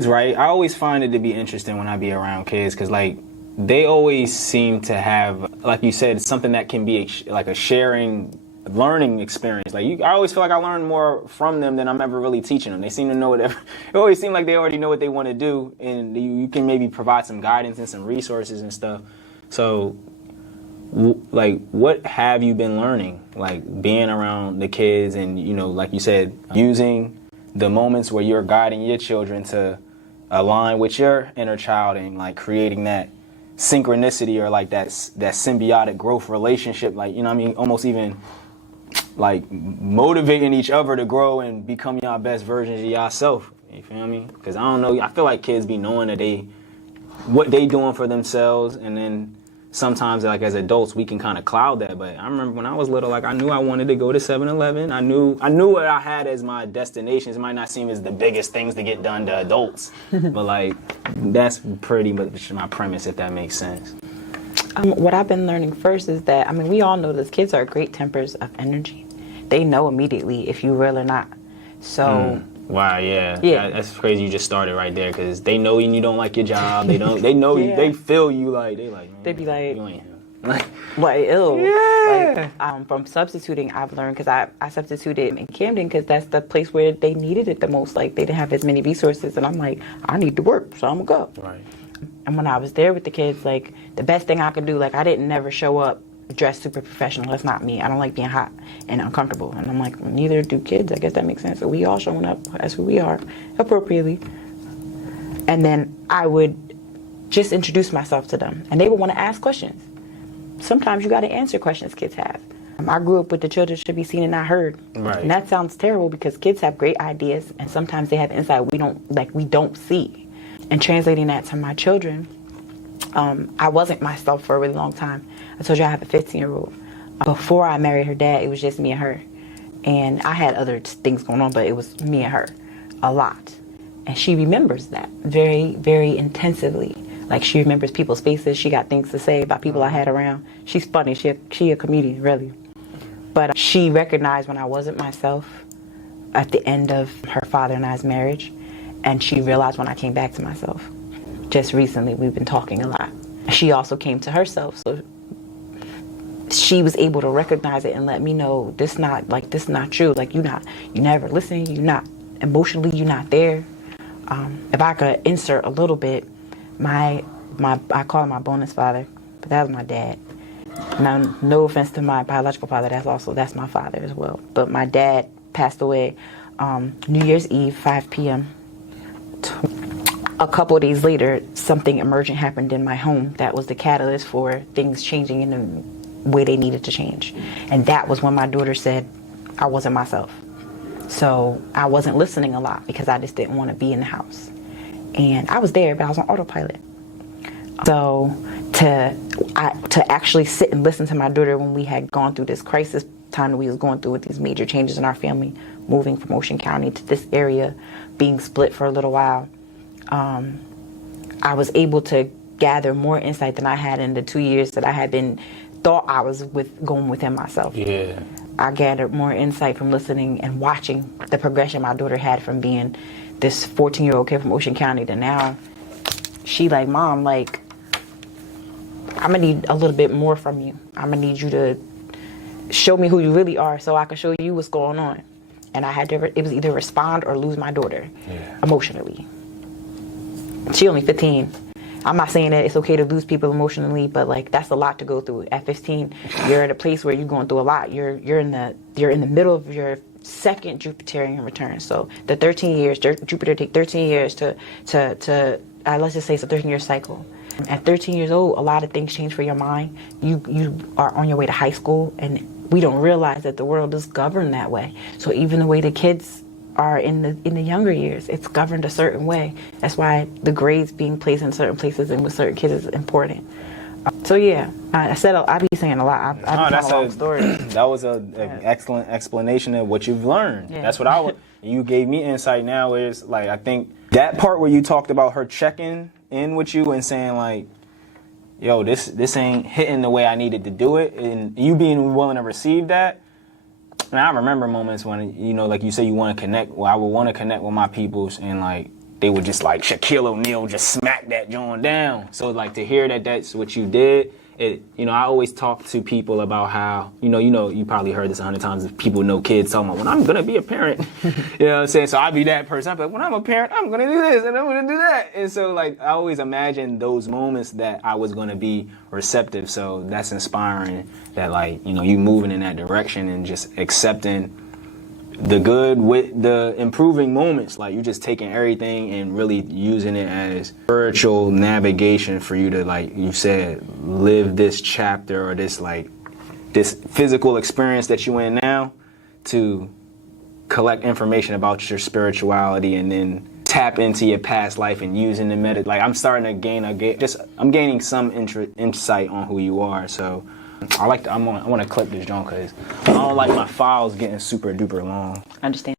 kids, right? I always find it to be interesting when I be around kids because, like, they always seem to have, like you said, something that can be like a sharing, learning experience. Like, I always feel like I learn more from them than I'm ever really teaching them. They seem to know whatever. It always seems like they already know what they want to do, and you can maybe provide some guidance and some resources and stuff. So, like, what have you been learning? Like, being around the kids and, you know, like you said, using the moments where you're guiding your children to align with your inner child and, like, creating that synchronicity or, like, that symbiotic growth relationship. Like, you know what I mean? Almost even, like, motivating each other to grow and become your best versions of yourself. You feel me? Because I don't know. I feel like kids be knowing that what they doing for themselves, and then sometimes, like, as adults, we can kind of cloud that. But I remember when I was little, like, I knew I wanted to go to 7-Eleven. I knew what I had as my destinations. It might not seem as the biggest things to get done to adults, but, like, that's pretty much my premise, if that makes sense. What I've been learning first is that, I mean, we all know this. Kids are great tempers of energy. They know immediately if you real or not. So. Wow, yeah. That's crazy. You just started right there because they know you don't like your job. They know you. They feel you like man, they be like, you ain't him. Like ill. Yeah. Like, from substituting, I've learned because I substituted in Camden because that's the place where they needed it the most. Like, they didn't have as many resources, and I'm like, I need to work, so I'm gonna go. Right. And when I was there with the kids, like, the best thing I could do, like, I didn't never show up dressed super professional. That's not me. I don't like being hot and uncomfortable. And I'm like, well, neither do kids. I guess that makes sense. So we all showing up as who we are appropriately. And then I would just introduce myself to them, and they would want to ask questions. Sometimes you got to answer questions kids have. I grew up with the children should be seen and not heard. Right. And that sounds terrible because kids have great ideas, and sometimes they have insight we don't see. And translating that to my children, I wasn't myself for a really long time. I told you I have a 15-year-old. Before I married her dad, it was just me and her. And I had other things going on, but it was me and her a lot. And she remembers that very, very intensively. Like, she remembers people's faces. She got things to say about people I had around. She's funny. She a comedian, really. But she recognized when I wasn't myself at the end of her father and I's marriage. And she realized when I came back to myself. Just recently, we've been talking a lot. She also came to herself, so she was able to recognize it and let me know this not true. Like, you never listen. You're not emotionally. You're not there. If I could insert a little bit, I call him my bonus father, but that was my dad. Now, no offense to my biological father. That's my father as well. But my dad passed away New Year's Eve, 5 p.m. A couple of days later, something emergent happened in my home that was the catalyst for things changing in the way they needed to change. And that was when my daughter said I wasn't myself. So I wasn't listening a lot because I just didn't want to be in the house. And I was there, but I was on autopilot. So to actually sit and listen to my daughter when we had gone through this crisis time that we was going through with these major changes in our family, moving from Ocean County to this area, being split for a little while, I was able to gather more insight than I had in the 2 years that I had thought I was going within myself. Yeah. I gathered more insight from listening and watching the progression my daughter had from being this 14-year-old kid from Ocean County to now. She like, Mom, like, I'm gonna need a little bit more from you. I'm gonna need you to show me who you really are so I can show you what's going on. And I had to, it was either respond or lose my daughter emotionally. She only 15. I'm not saying that it's okay to lose people emotionally, but like, that's a lot to go through. At 15, you're at a place where you're going through a lot. You're in the middle of your second Jupiterian return. So the 13 years, Jupiter take 13 years to let's just say it's a 13-year cycle. At 13 years old, a lot of things change for your mind. You are on your way to high school, and we don't realize that the world is governed that way. So even the way the kids are in the younger years, it's governed a certain way. That's why the grades being placed in certain places and with certain kids is important. So yeah, I be saying a lot. That's a long story. That was an excellent explanation of what you've learned. Yeah. That's what I would. You gave me insight now. Is like, I think that part where you talked about her checking in with you and saying like, yo, this ain't hitting the way I needed to do it, and you being willing to receive that. And I remember moments when, you know, like you say, you want to connect. Well, I would want to connect with my peoples, and like, they would just like Shaquille O'Neal just smack that joint down. So like to hear that that's what you did, it, you know, I always talk to people about how, you probably heard this 100 times. If people know kids talking about when I'm gonna be a parent, you know what I'm saying? So I'd be that person. I'm like, when I'm a parent, I'm gonna do this and I'm gonna do that. And so like I always imagined those moments that I was gonna be receptive. So that's inspiring. That like, you know, you moving in that direction and just accepting the good with the improving moments. Like you just taking everything and really using it as spiritual navigation for you to, like you said, live this chapter or this physical experience that you in now, to collect information about your spirituality and then tap into your past life and using the method. Like I'm starting to I'm gaining some insight on who you are. So I want to clip this joint because I don't like my files getting super duper long. Understand.